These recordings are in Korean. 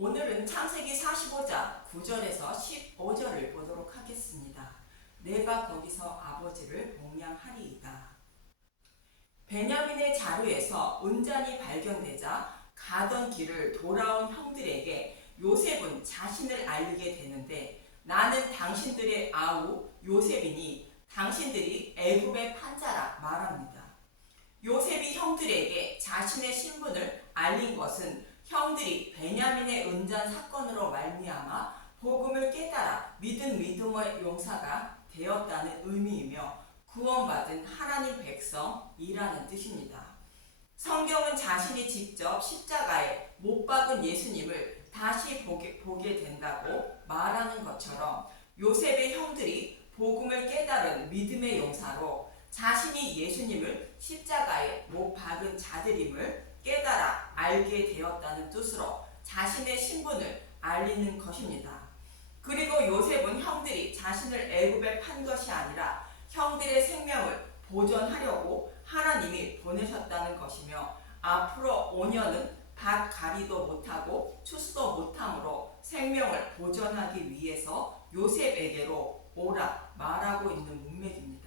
오늘은 창세기 45장 9절에서 15절을 보도록 하겠습니다. 내가 거기서 아버지를 공양하리이다. 베냐민의 자루에서 은잔이 발견되자 가던 길을 돌아온 형들에게 요셉은 자신을 알리게 되는데, 나는 당신들의 아우 요셉이니 당신들이 애굽의 판자라 말합니다. 요셉이 형들에게 자신의 신분을 알린 것은 형들이 베냐민의 은잔 사건으로 말미암아 복음을 깨달아 믿음의 용사가 되었다는 의미이며 구원받은 하나님 백성이라는 뜻입니다. 성경은 자신이 직접 십자가에 못 박은 예수님을 다시 보게 된다고 말하는 것처럼, 요셉의 형들이 복음을 깨달은 믿음의 용사로 자신이 예수님을 십자가에 못 박은 자들임을 깨달아 알게 되었다는 뜻으로 자신의 신분을 알리는 것입니다. 그리고 요셉은 형들이 자신을 애굽에 판 것이 아니라 형들의 생명을 보존하려고 하나님이 보내셨다는 것이며, 앞으로 5년은 밭 가리도 못하고 추수도 못함으로 생명을 보존하기 위해서 요셉에게로 오라 말하고 있는 문맥입니다.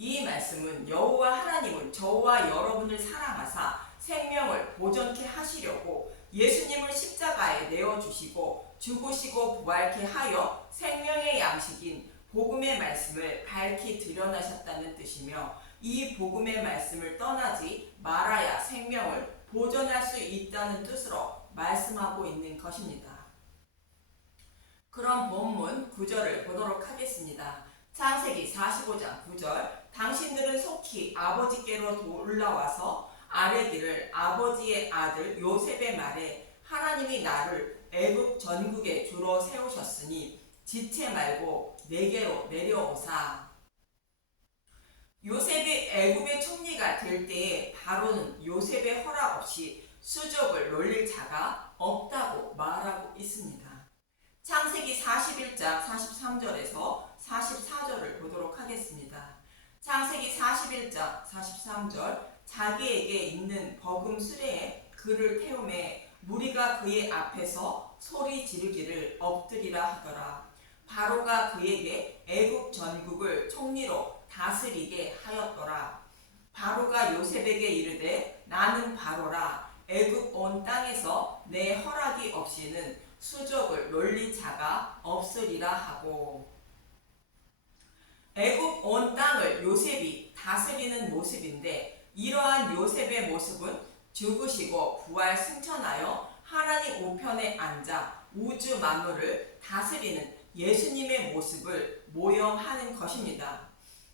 이 말씀은 여호와 하나님은 저와 여러분을 사랑하사 생명을 보존케 하시려고 예수님을 십자가에 내어주시고 죽으시고 부활케 하여 생명의 양식인 복음의 말씀을 밝히 드러나셨다는 뜻이며, 이 복음의 말씀을 떠나지 말아야 생명을 보존할 수 있다는 뜻으로 말씀하고 있는 것입니다. 그럼 본문 9절을 보도록 하겠습니다. 창세기 45장 9절. 당신들은 속히 아버지께로 올라와서 아뢰기를, 아버지의 아들 요셉의 말에 하나님이 나를 애굽 전국에 주로 세우셨으니 지체 말고 내게로 내려오사. 요셉이 애굽의 총리가 될 때에 바로는 요셉의 허락 없이 수족을 놀릴 자가 없다고 말하고 있습니다. 창세기 41장 43절에서 44절을 보도록 하겠습니다. 창세기 41장 43절. 자기에게 있는 버금 수레에 그를 태우매 무리가 그의 앞에서 소리 지르기를 엎드리라 하더라. 바로가 그에게 애굽 전국을 총리로 다스리게 하였더라. 바로가 요셉에게 이르되 나는 바로라. 애굽 온 땅에서 내 허락이 없이는 수족을 놀릴 자가 없으리라 하고, 애굽 온 땅을 요셉이 다스리는 모습인데, 이러한 요셉의 모습은 죽으시고 부활 승천하여 하나님 우편에 앉아 우주 만물을 다스리는 예수님의 모습을 모형하는 것입니다.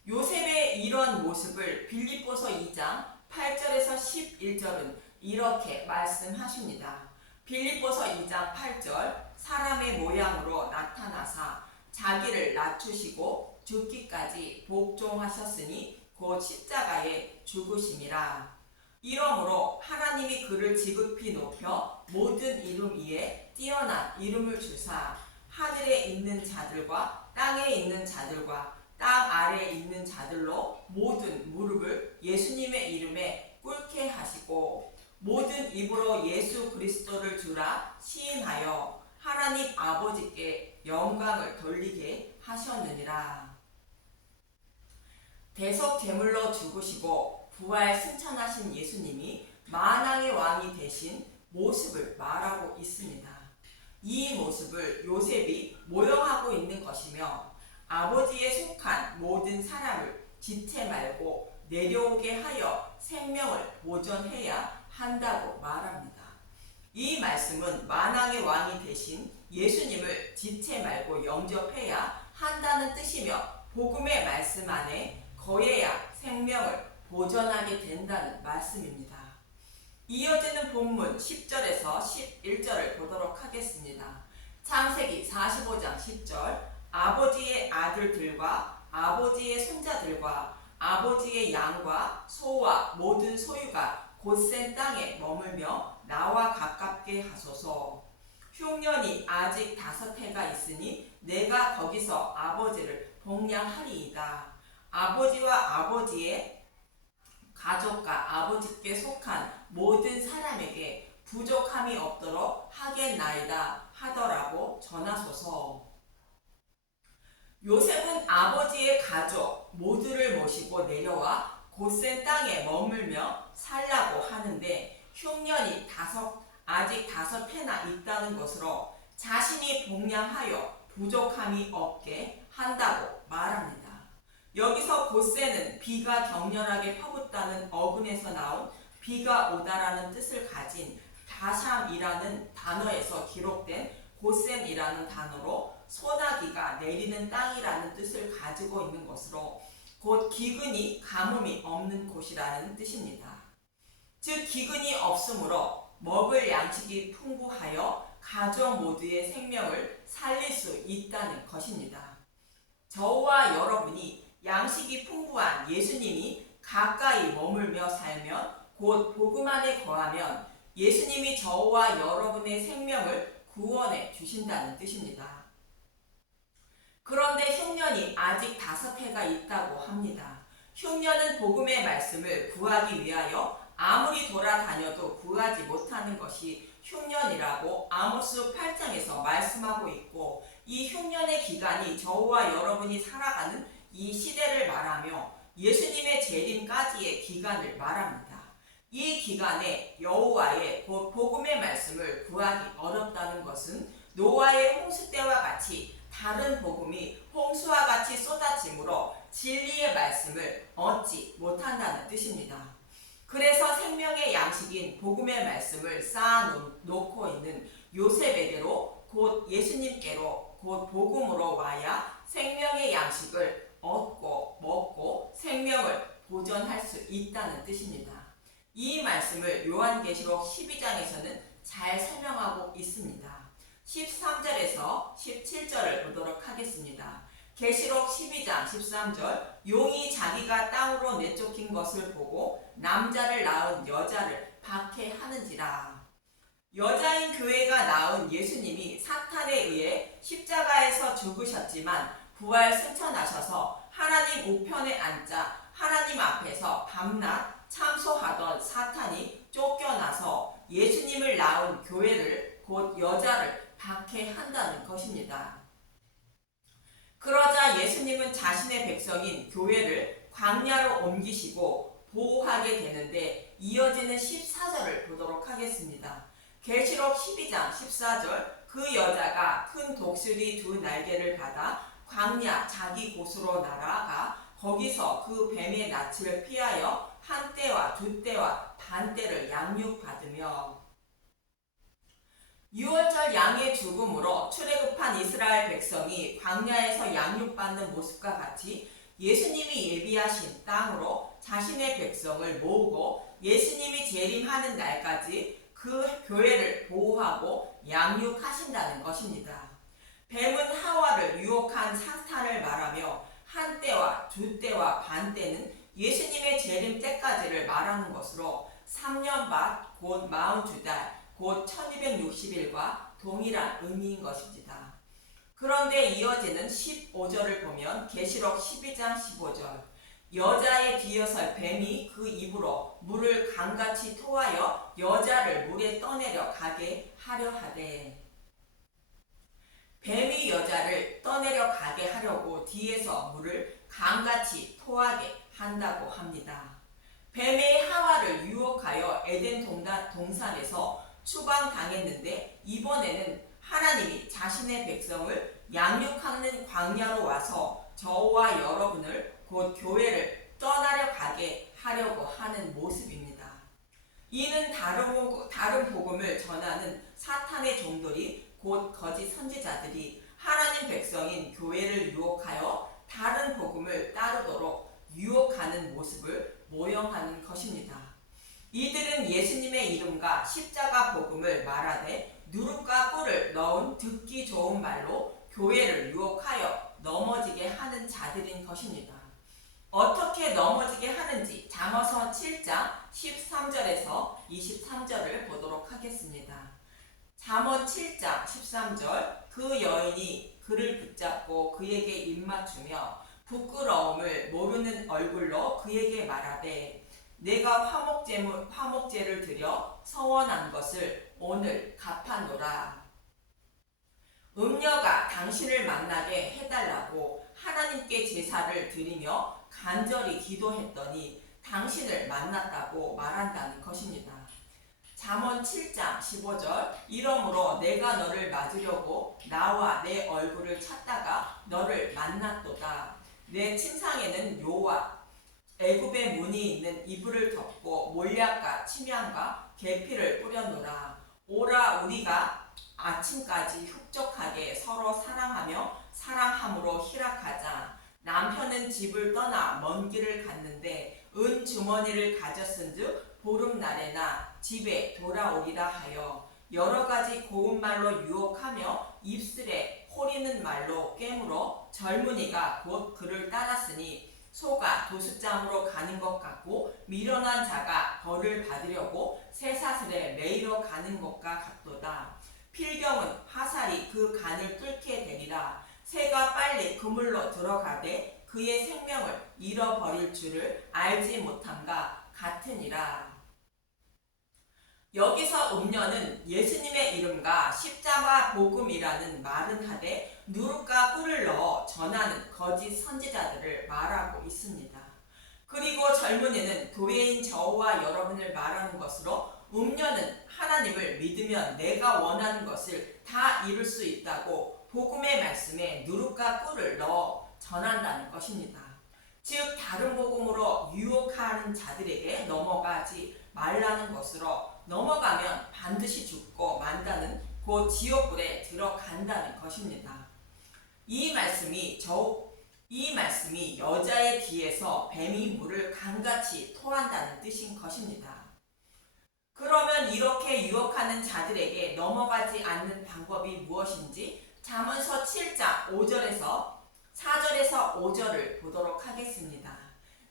요셉의 이러한 모습을 빌립보서 2장 8절에서 11절은 이렇게 말씀하십니다. 빌립보서 2장 8절. 사람의 모양으로 나타나사 자기를 낮추시고 죽기까지 복종하셨으니 곧 십자가에 죽으심이라. 이러므로 하나님이 그를 지극히 높여 모든 이름 위에 뛰어난 이름을 주사 하늘에 있는 자들과 땅에 있는 자들과 땅 아래에 있는 자들로 모든 무릎을 예수님의 이름에 꿇게 하시고 모든 입으로 예수 그리스도를 주라 시인하여 하나님 아버지께 영광을 돌리게 하셨느니라. 대속 제물로 죽으시고 부활 승천하신 예수님이 만왕의 왕이 되신 모습을 말하고 있습니다. 이 모습을 요셉이 모형하고 있는 것이며, 아버지에 속한 모든 사람을 지체 말고 내려오게 하여 생명을 보존해야 한다고 말합니다. 이 말씀은 만왕의 왕이 되신 예수님을 지체 말고 영접해야 한다는 뜻이며, 복음의 말씀 안에 거해야 생명을 보존하게 된다는 말씀입니다. 이어지는 본문 10절에서 11절을 보도록 하겠습니다. 창세기 45장 10절. 아버지의 아들들과 아버지의 손자들과 아버지의 양과 소와 모든 소유가 곧센 땅에 머물며 나와 가깝게 하소서. 흉년이 아직 5해가 있으니 내가 거기서 아버지를 복양하리이다. 아버지와 아버지의 가족과 아버지께 속한 모든 사람에게 부족함이 없도록 하겠나이다 하더라고 전하소서. 요셉은 아버지의 가족 모두를 모시고 내려와 고센 땅에 머물며 살라고 하는데 흉년이 아직 5해나 있다는 것으로 자신이 복량하여 부족함이 없게 한다고 말합니다. 여기서 고센은 비가 격렬하게 퍼붓다는 어근에서 나온 비가 오다라는 뜻을 가진 다샴이라는 단어에서 기록된 고센이라는 단어로 소나기가 내리는 땅이라는 뜻을 가지고 있는 것으로 곧 기근이 가뭄이 없는 곳이라는 뜻입니다. 즉 기근이 없으므로 먹을 양식이 풍부하여 가족 모두의 생명을 살릴 수 있다는 것입니다. 저와 여러분이 양식이 풍부한 예수님이 가까이 머물며 살면 곧 복음 안에 거하면 예수님이 저와 여러분의 생명을 구원해 주신다는 뜻입니다. 그런데 흉년이 아직 5해가 있다고 합니다. 흉년은 복음의 말씀을 구하기 위하여 아무리 돌아다녀도 구하지 못하는 것이 흉년이라고 아모스 8장에서 말씀하고 있고, 이 흉년의 기간이 저와 여러분이 살아가는 이 시대를 말하며 예수님의 재림까지의 기간을 말합니다. 이 기간에 여호와의 곧 복음의 말씀을 구하기 어렵다는 것은 노아의 홍수 때와 같이 다른 복음이 홍수와 같이 쏟아지므로 진리의 말씀을 얻지 못한다는 뜻입니다. 그래서 생명의 양식인 복음의 말씀을 쌓아놓고 있는 요셉에게로 곧 예수님께로 곧 복음으로 와야 생명의 양식을 얻고 먹고 생명을 보존할 수 있다는 뜻입니다. 이 말씀을 요한계시록 12장에서는 잘 설명하고 있습니다. 13절에서 17절을 보도록 하겠습니다. 계시록 12장 13절, 용이 자기가 땅으로 내쫓긴 것을 보고 남자를 낳은 여자를 박해하는지라. 여자인 교회가 낳은 예수님이 사탄에 의해 십자가에서 죽으셨지만 부활 승천하셔서 하나님 우편에 앉아 하나님 앞에서 밤낮 참소하던 사탄이 쫓겨나서 예수님을 낳은 교회를 곧 여자를 박해한다는 것입니다. 그러자 예수님은 자신의 백성인 교회를 광야로 옮기시고 보호하게 되는데 이어지는 14절을 보도록 하겠습니다. 계시록 12장 14절, 그 여자가 큰 독수리 2 날개를 받아 광야 자기 곳으로 날아가 거기서 그 뱀의 낯을 피하여 한 때와 2때와 반 때를 양육받으며. 유월절 양의 죽음으로 출애굽한 이스라엘 백성이 광야에서 양육받는 모습과 같이 예수님이 예비하신 땅으로 자신의 백성을 모으고 예수님이 재림하는 날까지 그 교회를 보호하고 양육하신다는 것입니다. 뱀은 하와를 유혹한 사탄을 말하며 한 때와 2때와 반 때는 예수님의 재림 때까지를 말하는 것으로 3년밭 곧 42달 곧 1260일과 동일한 의미인 것입니다. 그런데 이어지는 15절을 보면 계시록 12장 15절, 여자의 뒤어설 뱀이 그 입으로 물을 강같이 토하여 여자를 물에 떠내려 가게 하려 하되. 뱀이 여자를 떠내려 가게 하려고 뒤에서 물을 강같이 토하게 한다고 합니다. 뱀이 하와를 유혹하여 에덴 동산에서 추방당했는데 이번에는 하나님이 자신의 백성을 양육하는 광야로 와서 저와 여러분을 곧 교회를 떠나려 가게 하려고 하는 모습입니다. 이는 다른 복음을 전하는 사탄의 종들이 곧 거짓 선지자들이 하나님 백성인 교회를 유혹하여 다른 복음을 따르도록 유혹하는 모습을 모형하는 것입니다. 이들은 예수님의 이름과 십자가 복음을 말하되 누룩과 꿀을 넣은 듣기 좋은 말로 교회를 유혹하여 넘어지게 하는 자들인 것입니다. 어떻게 넘어지게 하는지 잠언서 7장 13절에서 23절을 보도록 하겠습니다. 잠언 7장 13절, 그 여인이 그를 붙잡고 그에게 입맞추며 부끄러움을 모르는 얼굴로 그에게 말하되 내가 화목제를 드려 서원한 것을 오늘 갚아노라. 음녀가 당신을 만나게 해달라고 하나님께 제사를 드리며 간절히 기도했더니 당신을 만났다고 말한다는 것입니다. 잠언 7장 15절 이러므로 내가 너를 맞으려고 나와 내 얼굴을 찾다가 너를 만났도다. 내 침상에는 요와 애굽의 문이 있는 이불을 덮고 몰약과 침향과 계피를 뿌려놓으라. 오라 우리가 아침까지 흡족하게 서로 사랑하며 사랑함으로 희락하자. 남편은 집을 떠나 먼 길을 갔는데 은 주머니를 가졌은즉 보름날에나 집에 돌아오리라 하여 여러 가지 고운 말로 유혹하며 입술에 호리는 말로 깨물어 젊은이가 곧 그를 따랐으니 소가 도숫장으로 가는 것 같고 미련한 자가 벌을 받으려고 쇠사슬에 매이러 가는 것과 같도다. 필경은 화살이 그 간을 뚫게 되리라. 새가 빨리 그물로 들어가되 그의 생명을 잃어버릴 줄을 알지 못함과 같으니라. 여기서 음녀는 예수님의 이름과 십자가 복음이라는 말은 하되 누룩과 꿀을 넣어 전하는 거짓 선지자들을 말하고 있습니다. 그리고 젊은이는 교회인 저와 여러분을 말하는 것으로 음녀는 하나님을 믿으면 내가 원하는 것을 다 이룰 수 있다고 복음의 말씀에 누룩과 꿀을 넣어 전한다는 것입니다. 즉 다른 복음으로 유혹하는 자들에게 넘어가지 말라는 것으로 넘어가면 반드시 죽고 만다는 곧 지옥불에 들어간다는 것입니다. 이 말씀이 여자의 귀에서 뱀이 물을 강같이 토한다는 뜻인 것입니다. 그러면 이렇게 유혹하는 자들에게 넘어가지 않는 방법이 무엇인지 잠언서 7장 4절에서 5절을 보도록 하겠습니다.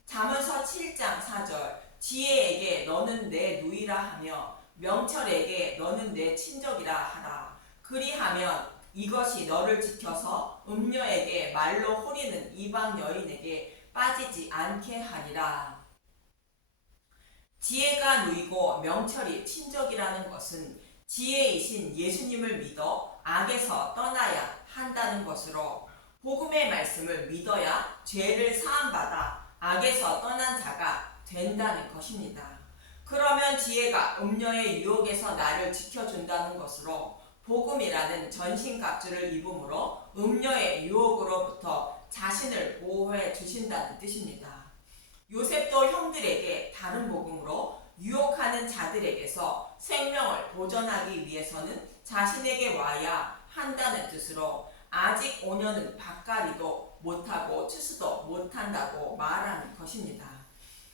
잠언서 7장 4절 지혜에게 너는 내 누이라 하며 명철에게 너는 내 친족이라 하라. 그리하면 이것이 너를 지켜서 음녀에게 말로 호리는 이방 여인에게 빠지지 않게 하리라. 지혜가 누이고 명철이 친족이라는 것은 지혜이신 예수님을 믿어 악에서 떠나야 한다는 것으로 복음의 말씀을 믿어야 죄를 사함받아 악에서 떠난 자가 된다는 것입니다. 그러면 지혜가 음녀의 유혹에서 나를 지켜준다는 것으로 복음이라는 전신갑주를 입음으로 음녀의 유혹으로부터 자신을 보호해 주신다는 뜻입니다. 요셉도 형들에게 다른 복음으로 유혹하는 자들에게서 생명을 보전하기 위해서는 자신에게 와야 한다는 뜻으로 아직 5년은 밭갈이도 못하고 추수도 못한다고 말하는 것입니다.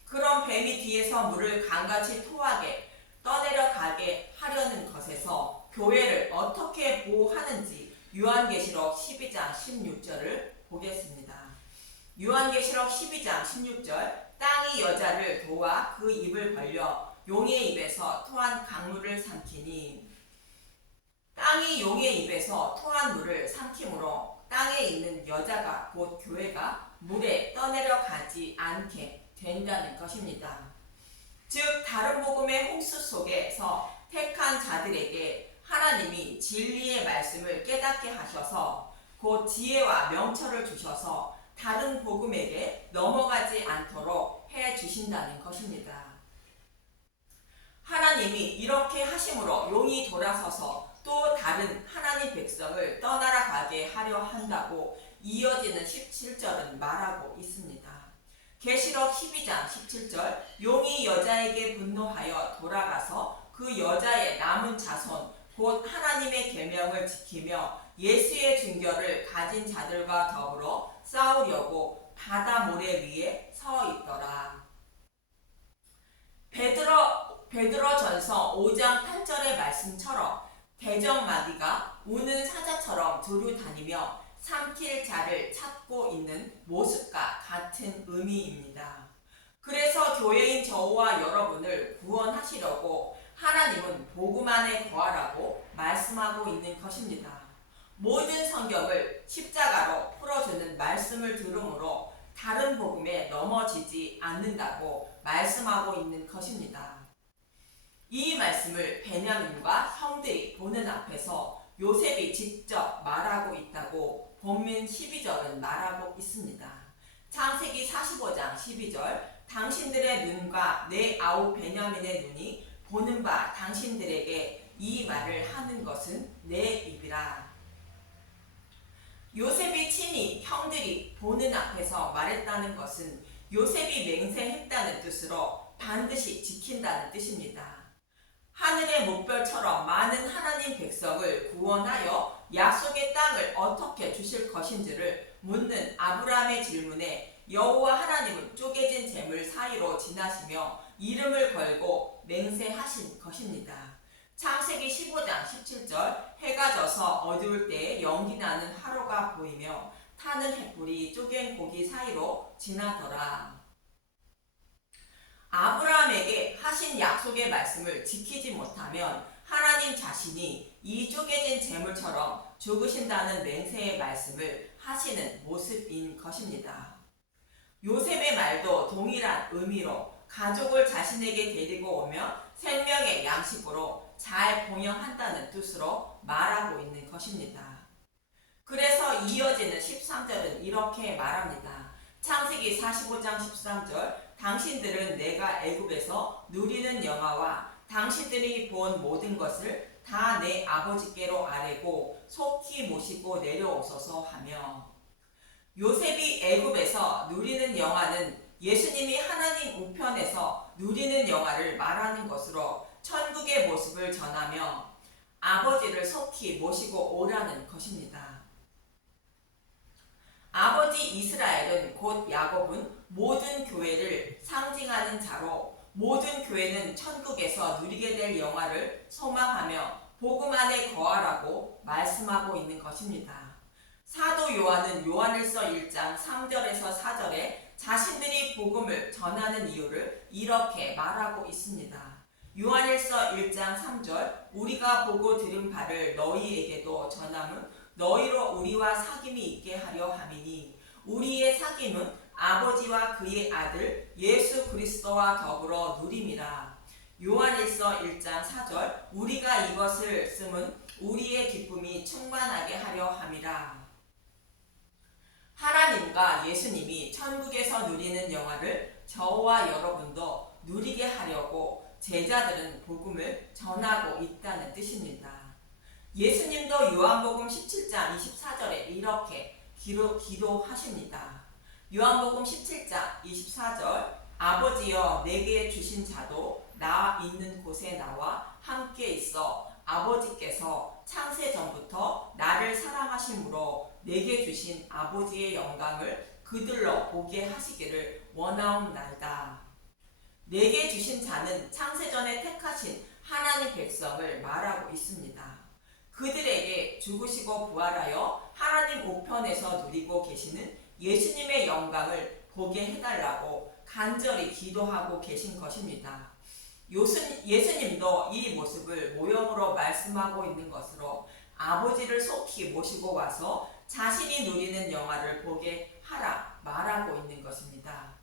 그런 뱀이 뒤에서 물을 강같이 토하게 떠내려가게 하려는 것에서 교회를 어떻게 보호하는지 요한계시록 12장 16절을 보겠습니다. 요한계시록 12장 16절 땅이 여자를 도와 그 입을 벌려 용의 입에서 토한 강물을 삼키니 땅이 용의 입에서 토한 물을 삼킴으로 땅에 있는 여자가 곧 교회가 물에 떠내려가지 않게 된다는 것입니다. 즉 다른 복음의 홍수 속에서 택한 자들에게 하나님이 진리의 말씀을 깨닫게 하셔서 곧 지혜와 명철을 주셔서 다른 복음에게 넘어가지 않도록 해 주신다는 것입니다. 하나님이 이렇게 하심으로 용이 돌아서서 또 다른 하나님 백성을 떠나라 가게 하려 한다고 이어지는 17절은 말하고 있습니다. 계시록 12장 17절 용이 여자에게 분노하여 돌아가서 그 여자의 남은 자손 곧 하나님의 계명을 지키며 예수의 증거를 가진 자들과 더불어 싸우려고 바다 모래 위에 서 있더라. 베드로전서 5장 8절의 말씀처럼 대적마귀가 우는 사자처럼 두루다니며 삼킬 자를 찾고 있는 모습과 같은 의미입니다. 그래서 교회인 저와 여러분을 구원하시려고 하나님은 복음 안에 거하라고 말씀하고 있는 것입니다. 모든 성경을 십자가로 풀어주는 말씀을 들음으로 다른 복음에 넘어지지 않는다고 말씀하고 있는 것입니다. 이 말씀을 베냐민과 형들이 보는 앞에서 요셉이 직접 말하고 있다고 본문 12절은 말하고 있습니다. 창세기 45장 12절 당신들의 눈과 내 아우 베냐민의 눈이 보는 바 당신들에게 이 말을 하는 것은 내 입이라. 요셉이 친히 형들이 보는 앞에서 말했다는 것은 요셉이 맹세했다는 뜻으로 반드시 지킨다는 뜻입니다. 하늘의 목별처럼 많은 하나님 백성을 구원하여 약속의 땅을 어떻게 주실 것인지를 묻는 아브라함의 질문에 여호와 하나님은 쪼개진 재물 사이로 지나시며 이름을 걸고 맹세하신 것입니다. 창세기 15장 17절 해가 져서 어두울 때에 연기 나는 화로가 보이며 타는 횃불이 쪼갠 고기 사이로 지나더라. 아브라함에게 하신 약속의 말씀을 지키지 못하면 하나님 자신이 이 쪼개진 재물처럼 죽으신다는 맹세의 말씀을 하시는 모습인 것입니다. 요셉의 말도 동일한 의미로 가족을 자신에게 데리고 오며 생명의 양식으로 잘 봉양한다는 뜻으로 말하고 있는 것입니다. 그래서 이어지는 13절은 이렇게 말합니다. 창세기 45장 13절 당신들은 내가 애굽에서 누리는 영화와 당신들이 본 모든 것을 다 내 아버지께로 아뢰고 속히 모시고 내려오소서 하며, 요셉이 애굽에서 누리는 영화는 예수님이 하나님 우편에서 누리는 영화를 말하는 것으로 천국의 모습을 전하며 아버지를 속히 모시고 오라는 것입니다. 아버지 이스라엘은 곧 야곱은 모든 교회를 상징하는 자로 모든 교회는 천국에서 누리게 될 영화를 소망하며 복음 안에 거하라고 말씀하고 있는 것입니다. 사도 요한은 요한일서 1장 3절에서 4절에 자신들이 복음을 전하는 이유를 이렇게 말하고 있습니다. 요한일서 1장 3절 우리가 보고 들은 바를 너희에게도 전함은 너희로 우리와 사귐이 있게 하려 함이니 우리의 사귐은 아버지와 그의 아들 예수 그리스도와 더불어 누림이라. 요한일서 1장 4절 우리가 이것을 쓰면 우리의 기쁨이 충만하게 하려 함이라. 하나님과 예수님이 천국에서 누리는 영화를 저와 여러분도 누리게 하려고 제자들은 복음을 전하고 있다는 뜻입니다. 예수님도 요한복음 17장 24절에 이렇게 기도하십니다. 요한복음 17장 24절 아버지여 내게 주신 자도 나 있는 곳에 나와 함께 있어 아버지께서 창세전부터 나를 사랑하심으로 내게 주신 아버지의 영광을 그들로 보게 하시기를 원하옵나이다. 내게 주신 자는 창세전에 택하신 하나님 백성을 말하고 있습니다. 그들에게 죽으시고 부활하여 하나님 우편에서 누리고 계시는 예수님의 영광을 보게 해달라고 간절히 기도하고 계신 것입니다. 예수님도 이 모습을 모형으로 말씀하고 있는 것으로 아버지를 속히 모시고 와서 자신이 누리는 영화를 보게 하라 말하고 있는 것입니다.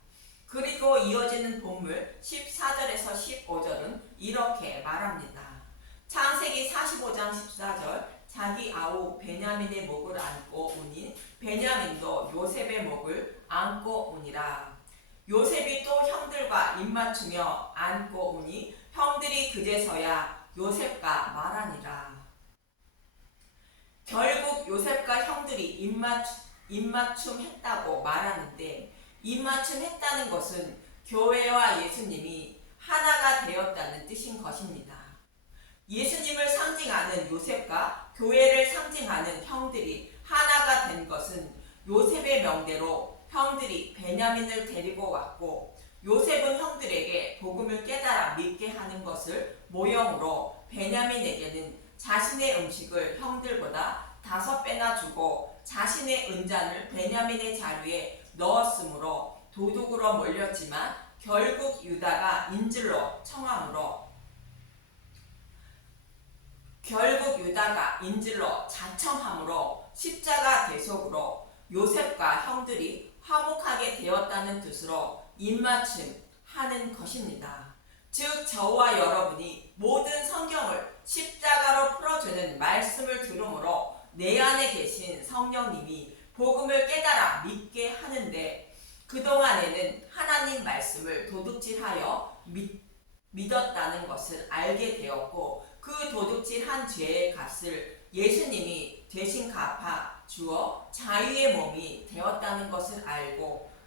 그리고 이어지는 본문 14절에서 15절은 이렇게 말합니다. 창세기 45장 14절 자기 아우 베냐민의 목을 안고 우니 베냐민도 요셉의 목을 안고 우니라. 요셉이 또 형들과 입맞추며 안고 우니 형들이 그제서야 요셉과 말하니라. 결국 요셉과 형들이 입맞춤 했다고 말하는데 입맞춤 했다는 것은 교회와 예수님이 하나가 되었다는 뜻인 것입니다. 예수님을 상징하는 요셉과 교회를 상징하는 형들이 하나가 된 것은 요셉의 명대로 형들이 베냐민을 데리고 왔고 요셉은 형들에게 복음을 깨달아 믿게 하는 것을 모형으로 베냐민에게는 자신의 음식을 형들보다 5배나 주고 자신의 은잔을 베냐민의 자루에 넣었으므로 도둑으로 몰렸지만 결국 유다가 인질로 자청함으로 십자가 대속으로 요셉과 형들이 화목하게 되었다는 뜻으로 입맞춤하는 것입니다. 즉 저와 여러분이 모든 성경을 십자가로 풀어주는 말씀을 들음으로 내 안에 계신 성령님이 복음을 깨달아 믿게 하는데, 그동안에는 하나님 말씀을 도둑질하여 믿었다는 것을 알게 되었고, 그 도둑질한 죄의 값을 예수님이 대신 갚아 주어 자유의 몸이 되었다는 것을 알고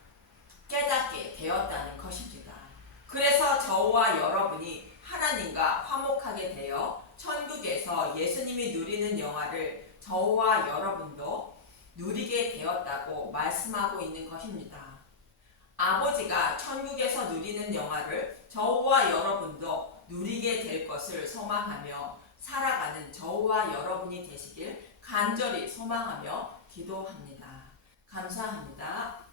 깨닫게 되었다는 것입니다. 그래서 저와 여러분이 하나님과 화목하게 되어 천국에서 예수님이 누리는 영화를 저와 여러분도 누리게 되었다고 말씀하고 있는 것입니다. 아버지가 천국에서 누리는 영화를 저와 여러분도 누리게 될 것을 소망하며 살아가는 저와 여러분이 되시길 간절히 소망하며 기도합니다. 감사합니다.